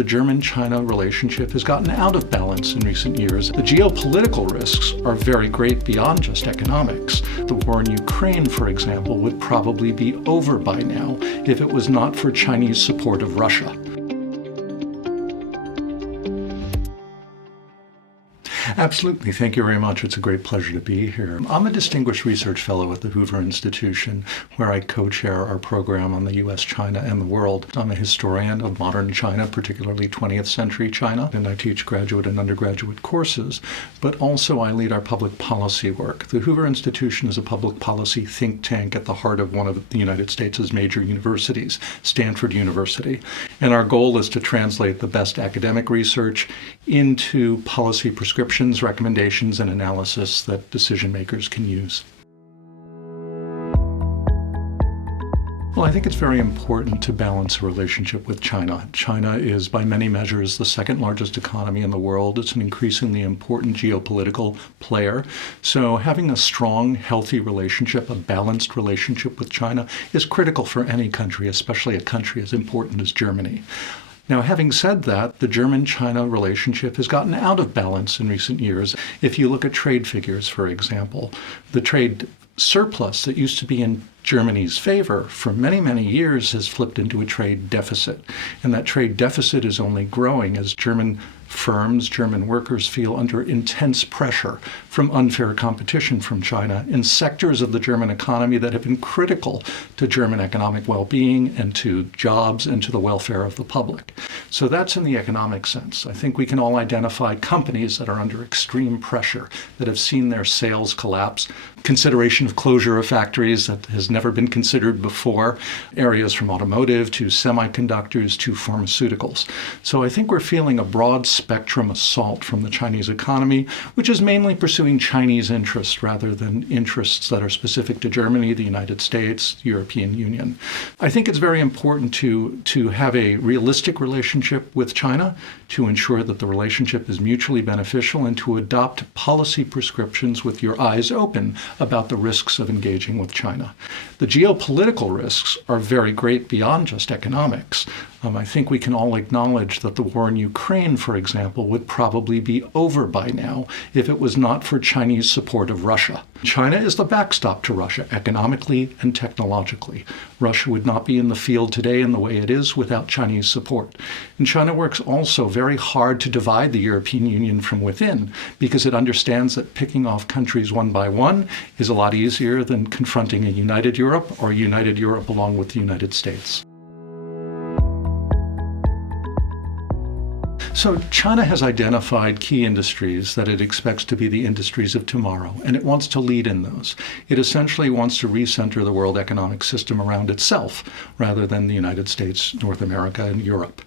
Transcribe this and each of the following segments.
the German-China relationship has gotten out of balance in recent years. The geopolitical risks are very great beyond just economics. The war in Ukraine, for example, would probably be over by now if it was not for Chinese support of Russia. Absolutely. Thank you very much. It's a great pleasure to be here. I'm a distinguished research fellow at the Hoover Institution, where I co-chair our program on the U.S., China, and the world. I'm a historian of modern China, particularly 20th century China, and I teach graduate and undergraduate courses, but also I lead our public policy work. The Hoover Institution is a public policy think tank at the heart of one of the United States' major universities, Stanford University, and our goal is to translate the best academic research into policy prescriptions, recommendations, and analysis that decision makers can use. Well, I think it's very important to balance a relationship with China. China is, by many measures, the second largest economy in the world. It's an increasingly important geopolitical player. So having a strong, healthy relationship, a balanced relationship with China is critical for any country, especially a country as important as Germany. Now, having said that, the German-China relationship has gotten out of balance in recent years. If you look at trade figures, for example, the trade surplus that used to be in Germany's favor for many, many years has flipped into a trade deficit. And that trade deficit is only growing as German firms, German workers feel under intense pressure from unfair competition from China in sectors of the German economy that have been critical to German economic well-being and to jobs and to the welfare of the public. So that's in the economic sense. I think we can all identify companies that are under extreme pressure, that have seen their sales collapse, consideration of closure of factories that has never been considered before, areas from automotive to semiconductors to pharmaceuticals. So I think we're feeling a broad spectrum assault from the Chinese economy, which is mainly pursuing Chinese interests rather than interests that are specific to Germany, the United States, the European Union. I think it's very important to have a realistic relationship with China, to ensure that the relationship is mutually beneficial, and to adopt policy prescriptions with your eyes open about the risks of engaging with China. The geopolitical risks are very great beyond just economics. I think we can all acknowledge that the war in Ukraine, for example, would probably be over by now if it was not for Chinese support of Russia. China is the backstop to Russia economically and technologically. Russia would not be in the field today in the way it is without Chinese support. And China works also very hard to divide the European Union from within, because it understands that picking off countries one by one is a lot easier than confronting a united Europe or a united Europe along with the United States. So China has identified key industries that it expects to be the industries of tomorrow, and it wants to lead in those. It essentially wants to recenter the world economic system around itself rather than the United States, North America, and Europe.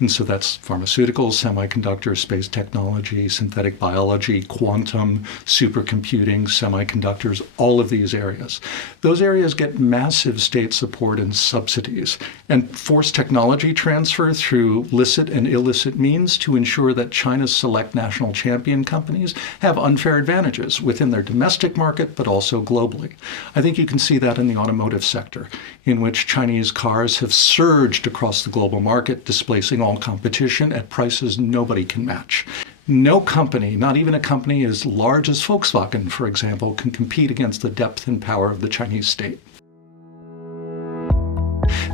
And so that's pharmaceuticals, semiconductors, space technology, synthetic biology, quantum, supercomputing, semiconductors, all of these areas. Those areas get massive state support and subsidies and force technology transfer through licit and illicit means to ensure that China's select national champion companies have unfair advantages within their domestic market, but also globally. I think you can see that in the automotive sector, in which Chinese cars have surged across the global market, displacing all competition at prices nobody can match. No company, not even a company as large as Volkswagen, for example, can compete against the depth and power of the Chinese state.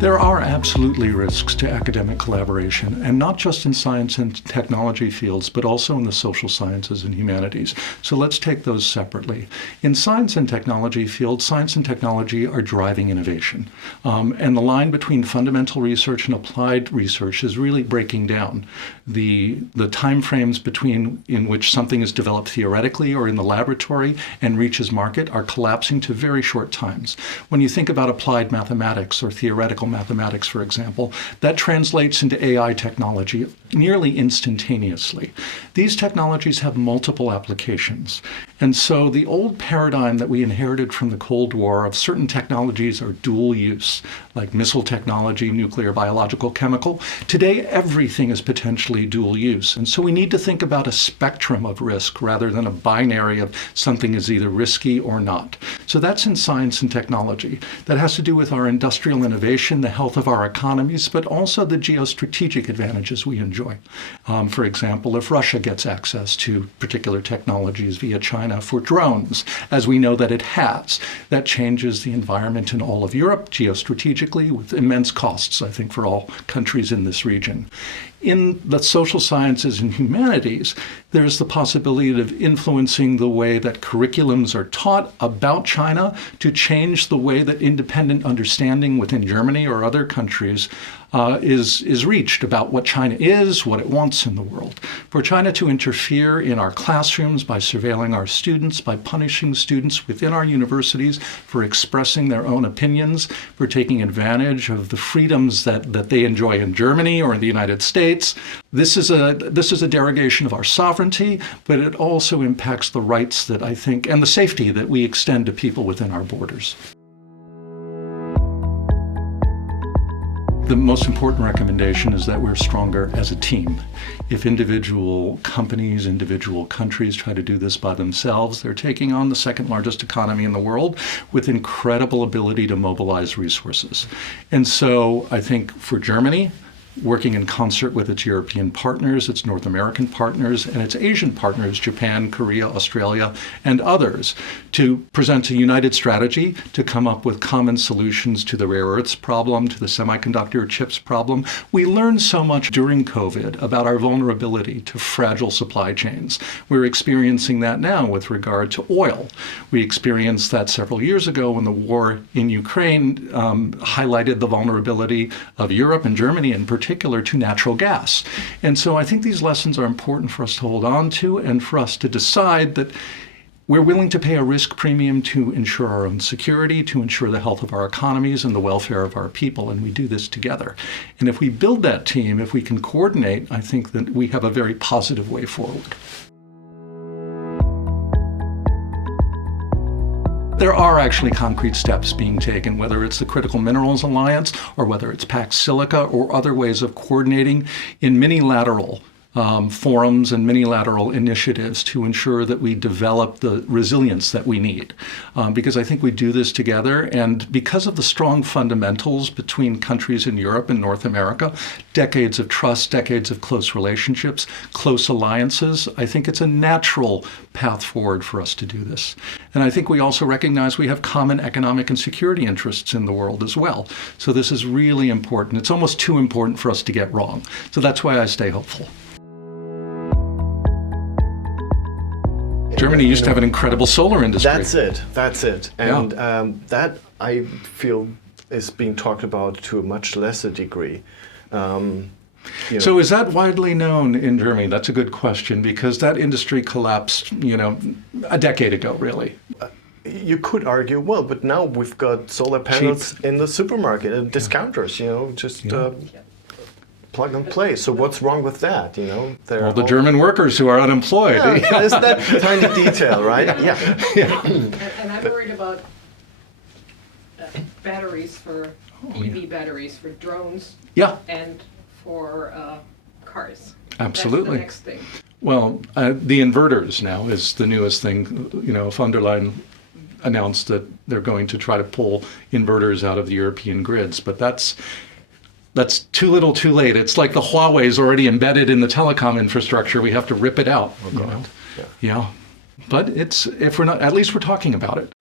There are absolutely risks to academic collaboration, and not just in science and technology fields, but also in the social sciences and humanities. So let's take those separately. In science and technology fields, science and technology are driving innovation. And the line between fundamental research and applied research is really breaking down. The timeframes in which something is developed theoretically or in the laboratory and reaches market are collapsing to very short times. When you think about applied mathematics or theoretical mathematics, for example, that translates into AI technology nearly instantaneously. These technologies have multiple applications. And so the old paradigm that we inherited from the Cold War of certain technologies are dual use, like missile technology, nuclear, biological, chemical, today everything is potentially dual use. And so we need to think about a spectrum of risk rather than a binary of something is either risky or not. So that's in science and technology. That has to do with our industrial innovation and the health of our economies, but also the geostrategic advantages we enjoy. For example, if Russia gets access to particular technologies via China for drones, as we know that it has, that changes the environment in all of Europe geostrategically with immense costs, I think, for all countries in this region. In the social sciences and humanities, there's the possibility of influencing the way that curriculums are taught about China to change the way that independent understanding within Germany or other countries is reached about what China is, what it wants in the world. For China to interfere in our classrooms by surveilling our students, by punishing students within our universities for expressing their own opinions, for taking advantage of the freedoms that they enjoy in Germany or in the United States, this is a derogation of our sovereignty, but it also impacts the rights that I think, and the safety that we extend to people within our borders. The most important recommendation is that we're stronger as a team. If individual companies, individual countries try to do this by themselves, they're taking on the second largest economy in the world with incredible ability to mobilize resources. And so I think for Germany, working in concert with its European partners, its North American partners, and its Asian partners, Japan, Korea, Australia, and others, to present a united strategy to come up with common solutions to the rare earths problem, to the semiconductor chips problem. We learned so much during COVID about our vulnerability to fragile supply chains. We're experiencing that now with regard to oil. We experienced that several years ago when the war in Ukraine highlighted the vulnerability of Europe and Germany in particular to natural gas. And so I think these lessons are important for us to hold on to and for us to decide that we're willing to pay a risk premium to ensure our own security, to ensure the health of our economies and the welfare of our people, and we do this together. And if we build that team, if we can coordinate, I think that we have a very positive way forward. There are actually concrete steps being taken, whether it's the Critical Minerals Alliance or whether it's Pax Silica or other ways of coordinating in minilateral forums and minilateral initiatives to ensure that we develop the resilience that we need. Because I think we do this together, and because of the strong fundamentals between countries in Europe and North America, decades of trust, decades of close relationships, close alliances, I think it's a natural path forward for us to do this. And I think we also recognize we have common economic and security interests in the world as well. So this is really important. It's almost too important for us to get wrong. So that's why I stay hopeful. Germany used to have an incredible solar industry. That's it. And that, I feel, is being talked about to a much lesser degree. So is that widely known in Germany? That's a good question, because that industry collapsed, a decade ago, really. You could argue, well, but now we've got solar panels in the supermarket, and discounters, plug and play. So what's wrong with that? All the German workers who are unemployed. Yeah, it's that tiny detail, right? Yeah. And I'm worried about batteries for EV batteries for drones. Yeah. And for cars. Absolutely. That's the next thing. Well, the inverters now is the newest thing. Von der Leyen announced that they're going to try to pull inverters out of the European grids, but that's too little too late. It's like the Huawei's already embedded in the telecom infrastructure. We have to rip it out. Oh, God. Yeah. But at least we're talking about it.